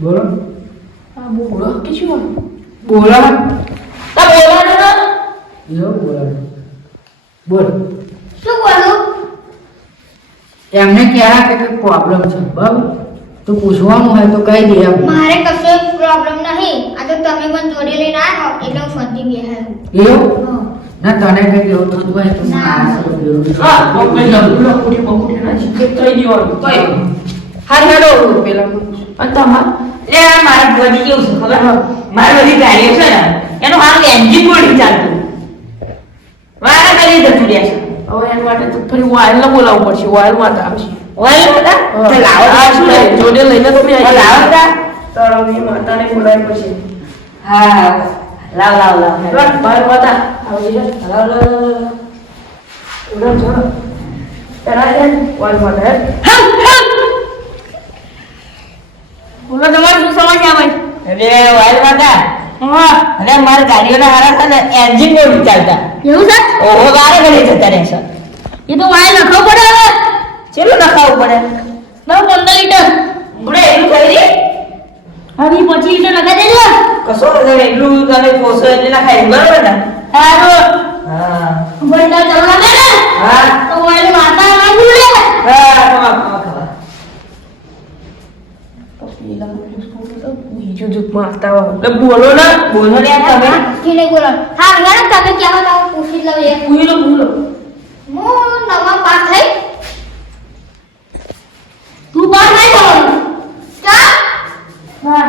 બોલો. હા બોલો કે શું બોલો. તા બોલો ને યો બોલો. બોલ. શું બોલું? એમને કહેવા કે કોઈ પ્રોબ્લેમ છે બરાબર તો પૂછવાનું હોય તો કહી દે એમ. મારે કશો પ્રોબ્લેમ નહીં. આ તો તમે પણ જોડે લઈને આવ્યા એટલે હું શાંતિ બેહાય. એવું ના તને કઈ એવું થતું હોય તો ના. આ શું જરૂરી છે? હા ઓકે જબલો કોઠી ના છે કઈ દીવાનું તો હાર હેડો પેલા અને તમાર એટલે આ મારા બધી કેવું છે ખબર મારી બધી ગાડીઓ છે ને એનું હાલ એન્જિન બોડી ચાલતું વારા કરી જતું રહ્યા છે હવે એના માટે તો ફરી વાયલ ને બોલાવવું પડશે વાયલ માં આવશે ઓય બધા તો લાવો આ શું લે જોડે લઈને તમે લાવો બધા તળાવની માતાને બોલાવી પડશે હા લાવ લાવ લાવ બાર માતા આવી જા લાવ લાવ ઉડો જો તરા દે વાયલ માતા બોલો તમારે શું સમસ્યા હોય? એટલે વાયર વાતા હા અને મારી ગાડીઓના હારા છે ને એન્જિન બોડી ચાલતા એવું છે? ઓહો વારા કરી જતા રહેશે એ તો વાય લખવો પડે હવે. ચેલું નખાવું પડે 15 લીટર. આપણે એટલું થઈ રહી હવે 25 લીટર લગાવી દેજો. કશો વાંધો નહીં. એટલું તમે પોસો એટલે નખાય બરાબર ને સારું. હા બંદર ચલવા દે ને. હા તો વાયની માતા નાખી દે. હા ખવા ખવા ખવા બીજું જૂથમાં આવતા હોય એટલે બોલો ને બોલો ને તમે કે નહીં બોલો. હા યાર તમે ક્યાં હતા હું પૂછી લઉં એક. બોલો બોલો હું નવા પાસ થઈ. તું પાસ નહીં થવાનું. ચા? હા.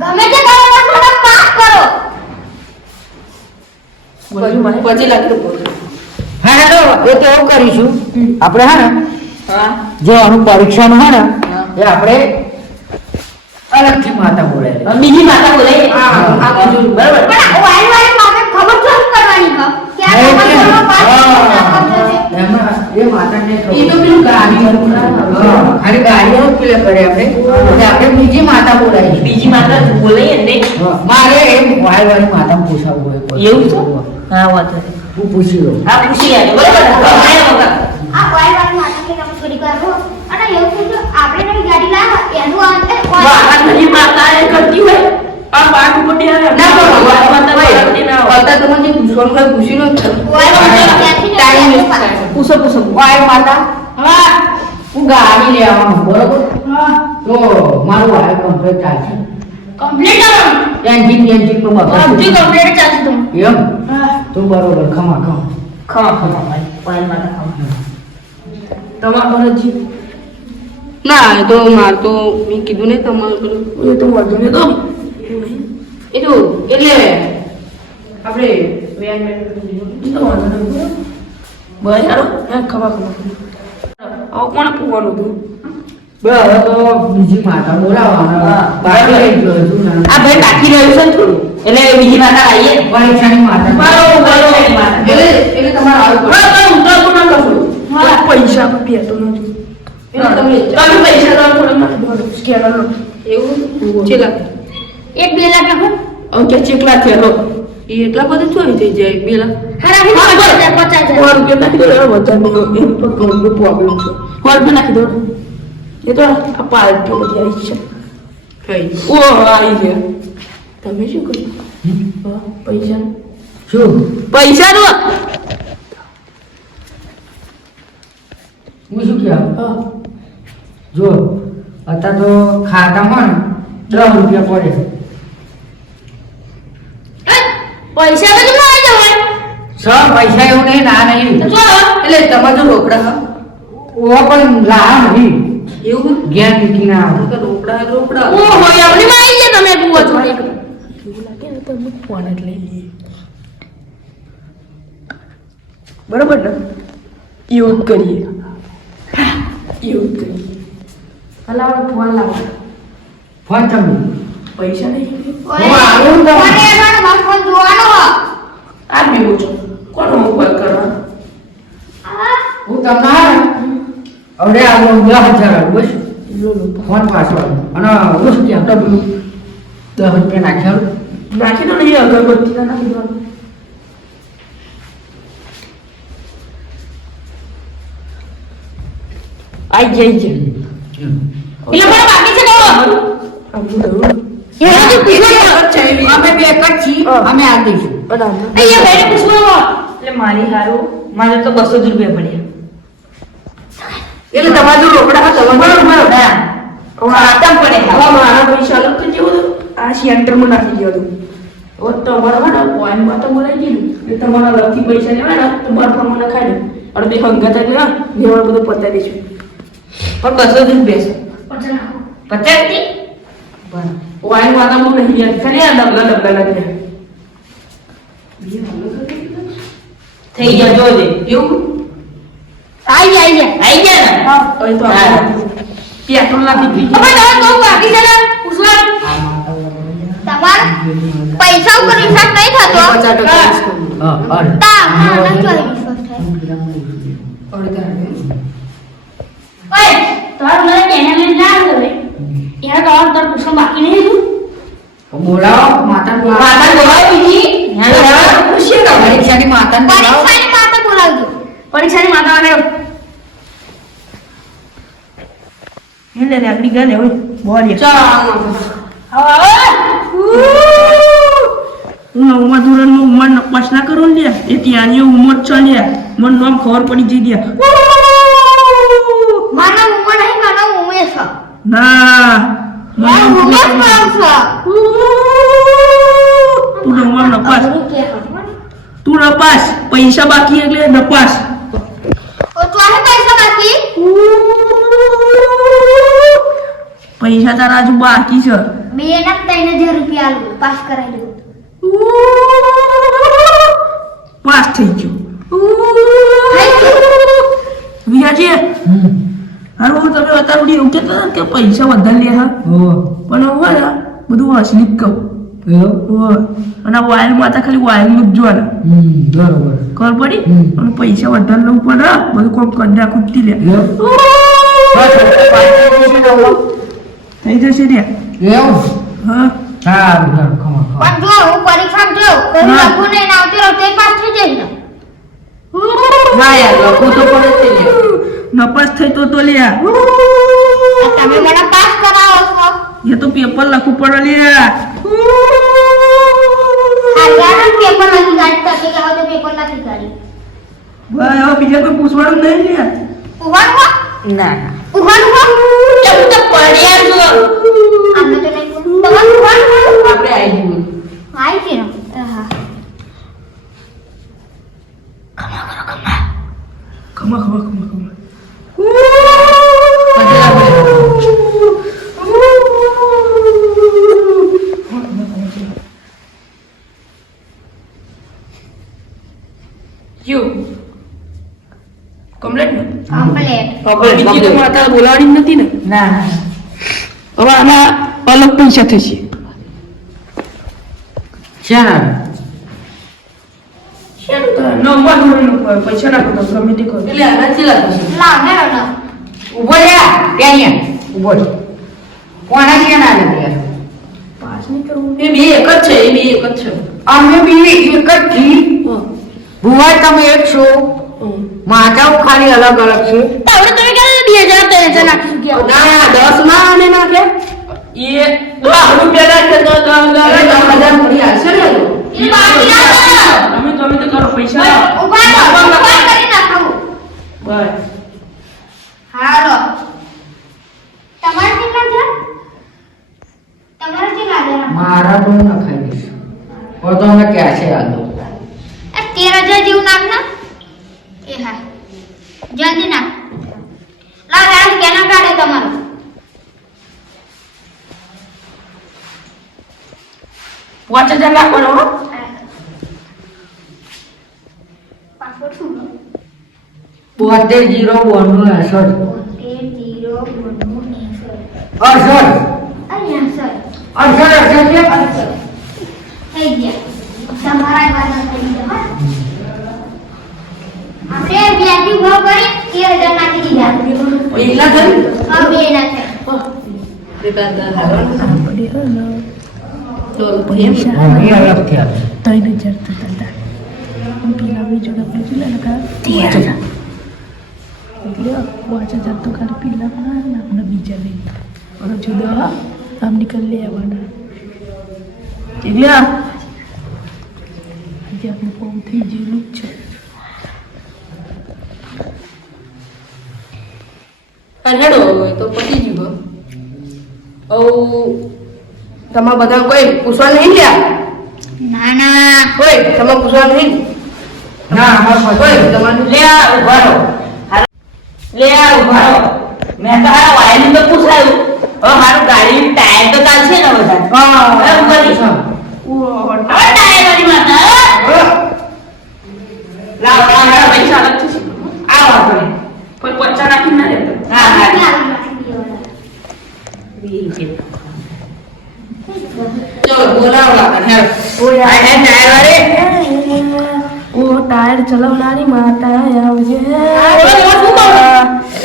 ગમે તે કરો પણ થોડા પાસ કરો. પછી લાગતું બોલો હા હેડો એ તો એવું કરીશું આપણે હે ને હા જે આનું પરીક્ષાનું હે ને એ આપણે અલગથી માતા બોલાય બીજી માતા બોલાય આ બાજુ બરાબર પણ આ વાયની માતા ખબર શું કરવાની છે? કે આ તમારો પાસ એમાં એ માતાને એ તો પેલું ગાડી ખાલી ગાડીઓ પેલે કરે આપણે એટલે આપણે બીજી માતા બોલાવી બીજી માતા બોલાય ને મારે એમ વાયવાની માતા પૂછાવું હોય કોઈ. એવું છે હા વાત છે હું પૂછી લઉં હા પૂછી યાર બરાબર ને માયા વગર આ વાયવાની માતા કે તમે ચોરી કરો અને એવું છે કે આપણે નવી ગાડી લાવ એનું આ વાહનની માતા એ કરતી હોય આ વાત ઉપર ના બોલો માતા તમને જે પૂછવાનું હોય પૂછી લો ટાઈમ વેસ્ટ થાય. પૂછો પૂછો વાય માતા હા હું ગાડી લેવાનો બરોબર તો મારું વાય કમ્પ્લીટ ચાલશે કમ્પ્લીટ કરો એન્જિન તો બધી બગડશે કમ્પ્લીટ ચાલશે તમે એમ હા તો બરોબર ખમા ખમ ખમા ખમા પાયલ માતા ખમા તમારા જી ના એ તો માર તો મેં કીધું ને તમારું પેલું એ તો વધુ ને તો એ તો એટલે આપણે વેન એ તો વધુ ને બસ યાર ખબર હવે કોણે પૂવાનું હતું બસ હવે તો બીજી માતા બોલાવવાના બાકી રહી ગયો હતું ને. આ ભાઈ બાકી રહ્યું છે ને થોડું એટલે બીજી માતા આવીએ પરીક્ષાની માતા એટલે તમારે આવું પડે. ઉતરતું ના કરશો પૈસા પેતો નથી એટલે તમે તમે પૈસા તો થોડા નાખી દો સ્કેનર એવું ચેલા એક 2 લાખ નાખો અંકે ચેકલા થયો એ એટલા બધા ચોરી થઈ જાય પેલા હા રાખી 50,000 100 રૂપિયા નાખી દો વધારે નહીં એનો તો ઘણો પ્રોબ્લેમ છે 100 રૂપિયા નાખી દો એ તો આ પાર્ટી બધી આવી છે કઈ ઓ આવી ગયા તમે શું કર્યું હા, પૈસા શું પૈસા નો હું શું કહેવા હા જો અત્યારે તો ખાતામાં ને 10 રૂપિયા પડે પૈસા તો કેટલા આવી જવાય સર પૈસા એવું નહીં ના નહીં તો જો એટલે તમારે જો રોકડા હા ઓ પણ લા નહીં એવું ઘેર મૂકી ના આવે તો રોકડા રોકડા ઓ હોય આપણી માં આવી ગયા તમે બુઓ જોડે એવું લાગે ને તો અમુક ફોન જ લઈ લઈએ બરાબર ને એવું જ કરીએ એવું જ કરીએ હલાવો ફોન લાવો ફોન તમે પૈસા નહીં ઓય હું આવું તો. કોને એનો મારો ફોન જોવાનો હો આ મેળવું છો કોનો મોબાઈલ કરવા આ હું તમને હવે આવો 10,000 બસ લો લો ફોન પાછો અને હું શું કહેતો પેલું 10 રૂપિયા નાખ્યા નાખી દો નહીં અગરબત્તી ના નાખી દો આઈ જાય એટલે મારા બાકી છે કહો આવું જરૂર અમે બે એક જ છીએ અમે આ દઈશું અહીંયા બેઠે પૂછવું એટલે મારી હારું મારે તો 200 રૂપિયા પડ્યા એટલે તમારું રોકડા તમારું ના ખાતા પડે હવે મારા પૈસા અલગ તો જેવું હતું આ સેન્ટરમાં નાખી ગયો હતું હવે તમારા માટે પોઈન્ટમાં તો બોલાવી દીધું એ તમારા અલગથી પૈસા લેવા ને તમારા પ્રમાણે ખાઈ લો અને બે હંગાત એટલે ને લેવાનું બધું પતાવી દઈશું પણ 200 રૂપિયા છે 50 થી પોઈન્ટમાં તો હું નહીં યાદ ખાલી આ ડબલા લાગ્યા થઈ ગયા જો દે એવું આવી ગયા આવી ગયા ને હવે તો પેટ્રોલ ના દીકરી હવે તમે બહુ બાકી છે ને પૂછવા તમાર પૈસા ઉપર હિસાબ નહીં થતો 50% તા હા નથી હિસાબ થાય ઓય તાર મને કેને લઈને ના આવે યાર તાર પૂછવા બાકી નહીં હતું બોલાવો માતા બોલાવો બીજી ખુશી કરો પરીક્ષાની માતાને બોલાવો પરીક્ષાની માતા બોલાવજો પરીક્ષાની માતા આવે એને લાકડી ગલે હોય બોલ ચાલો નવમા ધોરણનું ઉંમર નપાસ ના કરો ને એ ત્યાંની ઉંમર ચાલ્યા મને નામ ખબર પડી જઈ ગયા મારા ઉંમર નહીં મારા ઉમેશ ના મારા ઉમેશ મારા તું નવમા નપાસ તું નપાસ પૈસા બાકી એટલે નપાસ ઓ તો આ પૈસા બાકી પૈસા તારા હજુ બાકી છે 2,000 રૂપિયા આલુ પાસ કરાવી દઉં પાસ થઈ ગયો વિહાજી હારું તમે અત્યારે એવું કહેતા હતા કે પૈસા વધારે લે હા પણ હવે ને બધું અસલી જ કહું અને આ વાયર માતા ખાલી વાયરનું જ જોવાના બરોબર ખબર પડી અને પૈસા વધારે લેવું પડે બધું કોમ કરી નાખું જ લે થઈ જશે ને એવું હા સારું સારું ખમા પણ જો હું પરીક્ષા જો કોઈ હા. લખું નહીં આવતે રહતે પાસ થઈ જઈશ ને ના યાર લખવું તો પડે જ તે નપાસ થઈ તો લ્યા તમે મને પાસ કરાવો છો એ તો પેપર લખવું પડે લે આ યાર પેપર લખી ગાડી તકે કે હવે પેપર લખી ગાડી ભાઈ હવે બીજા કોઈ પૂછવાનું નહીં લે ઉભાનું ના ઉભાનું કેમ તો પડ્યા છો આમને તો નહીં તમારું ઉભાનું આપણે આવી જવું આઈ છે ને હા ખમા ખમા ખમા ખમા પછી આપણે ક્યું કમ્પ્લેટ ને કમ્પ્લીટ બીજી તો માતા બોલાવાની જ નથી ને ના હવે આના અલગ પૈસા થશે શેના નંબર ધોરણનું પૈસા નાખો તો ગમે તે કરો એટલે આના ચેલા થશે લાગે ને ઉભો રે ત્યાં ઉભો રે કોના શેના નથી પાસ નહીં કરવું એ બે એક જ છે એ બે એક જ છે અમે બી એક જ છી ભુવા તમે એક છો માતાઓ ખાલી અલગ અલગ છે તાવડે તમે કે 2,000 નાખી ગયા ના 10 માં આને નાખે એ 10 રૂપિયા નાખે તો 10,000 પડી આવશે ને એ બાકી ના તમે ગમે તે કરો પૈસા લાવો. ઉભા કરી નાખો બસ હાલો તમારે કેટલા છે તમારે કેટલા છે મારા તો હું ન ખાઈ દઈશ ઓ તો અમે ક્યાં છે આ તો 13,000 જેવું નાખ ના એ હા જલ્દી નાખ લાવ યાર કેના કાઢે તમારું પાંચ હજાર નાખવાનો હો. પાસવર્ડ શું 72 0 92 68 68 68 68 68 થઈ ગયા તમારા વાળા થઈ ગયા આપણે વ્યાજી ભાવ કરી 13,000 નાખી દીધા એટલા થઈ હા બે ના છે તો એમ એ અલગ થયા 3,000 થતા પેલા બીજો ડબલ કેટલા લગા 13,000 એટલે 5,000 તો ખાલી પેલા ના આપણે બીજા લઈ અને જુદા આમ નીકળ લેવાના એટલે આજે આપણું કામ થઈ ગયેલું જ છે અને હેડો હવે તો પતી ગયું તમારે બધા કોઈ પૂછવા નહીં લ્યા ના ના કોઈ તમારે પૂછવા નહીં ના કોઈ તમારે લે આ ઉભા રહો લે આ ઉભા રહો મેં તો હારા વાયરનું તો પૂછાયું હવે મારું ગાડીનું ટાયર તો ચાલશે ને બધા હવે ઉભા રહી. હવે ટાયર વાળી માતા લાવ લાવ પૈસા અલગ થશે આવો આપણે કોઈ પચ્ચા રાખી ના રહેતો હા હા ચલો બોલાવો આપણે હેડ આ હે ટાયર વાળી ઓ ટાયર ચલાવનારી માતા આવજે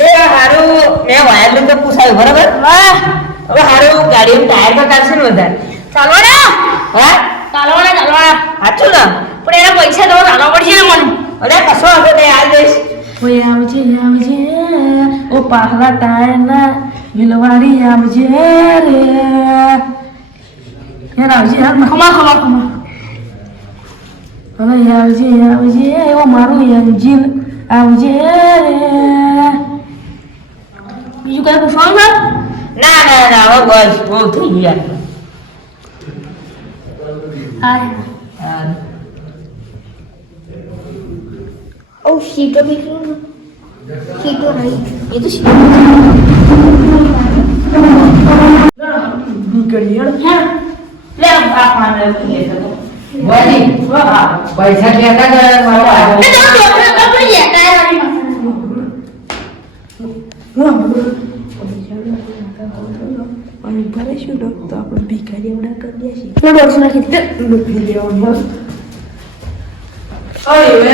એ હારું મેં વાયરનું તો પૂછાયું બરાબર હવે હારું ગાડીનું ટાયર તો ચાલશે ને વધારે ચાલવાના હા ચાલવાના સાચું ને પણ એના પૈસા તો ચાલવા પડશે ને મને અરે કશો હતો તે આ દઈશ ઓય આવજે આવજે ઓ પાહલા ટાયરના મિલવારી આવજે રે યાર આવજે યાર ખમા હવે આવજે આવજે ઓ મારું એન્જિન આવજે રે બીજું કઈ પૂછવાનું છે ના ના ના હવે બસ બહુ થઈ ગયા હા હા. ઓ સીટો બીટો સીટો રહી એ તો નીકળી લે આ પાને લઈ જતો વાજી પૈસા લેતા ગયા મારો આવ્યો અને ભરીશું તો આપણે ભિખારી એવડા કરી દઈશું દોઢસો નાખી દે લૂંટી લેવાનું ઓય વે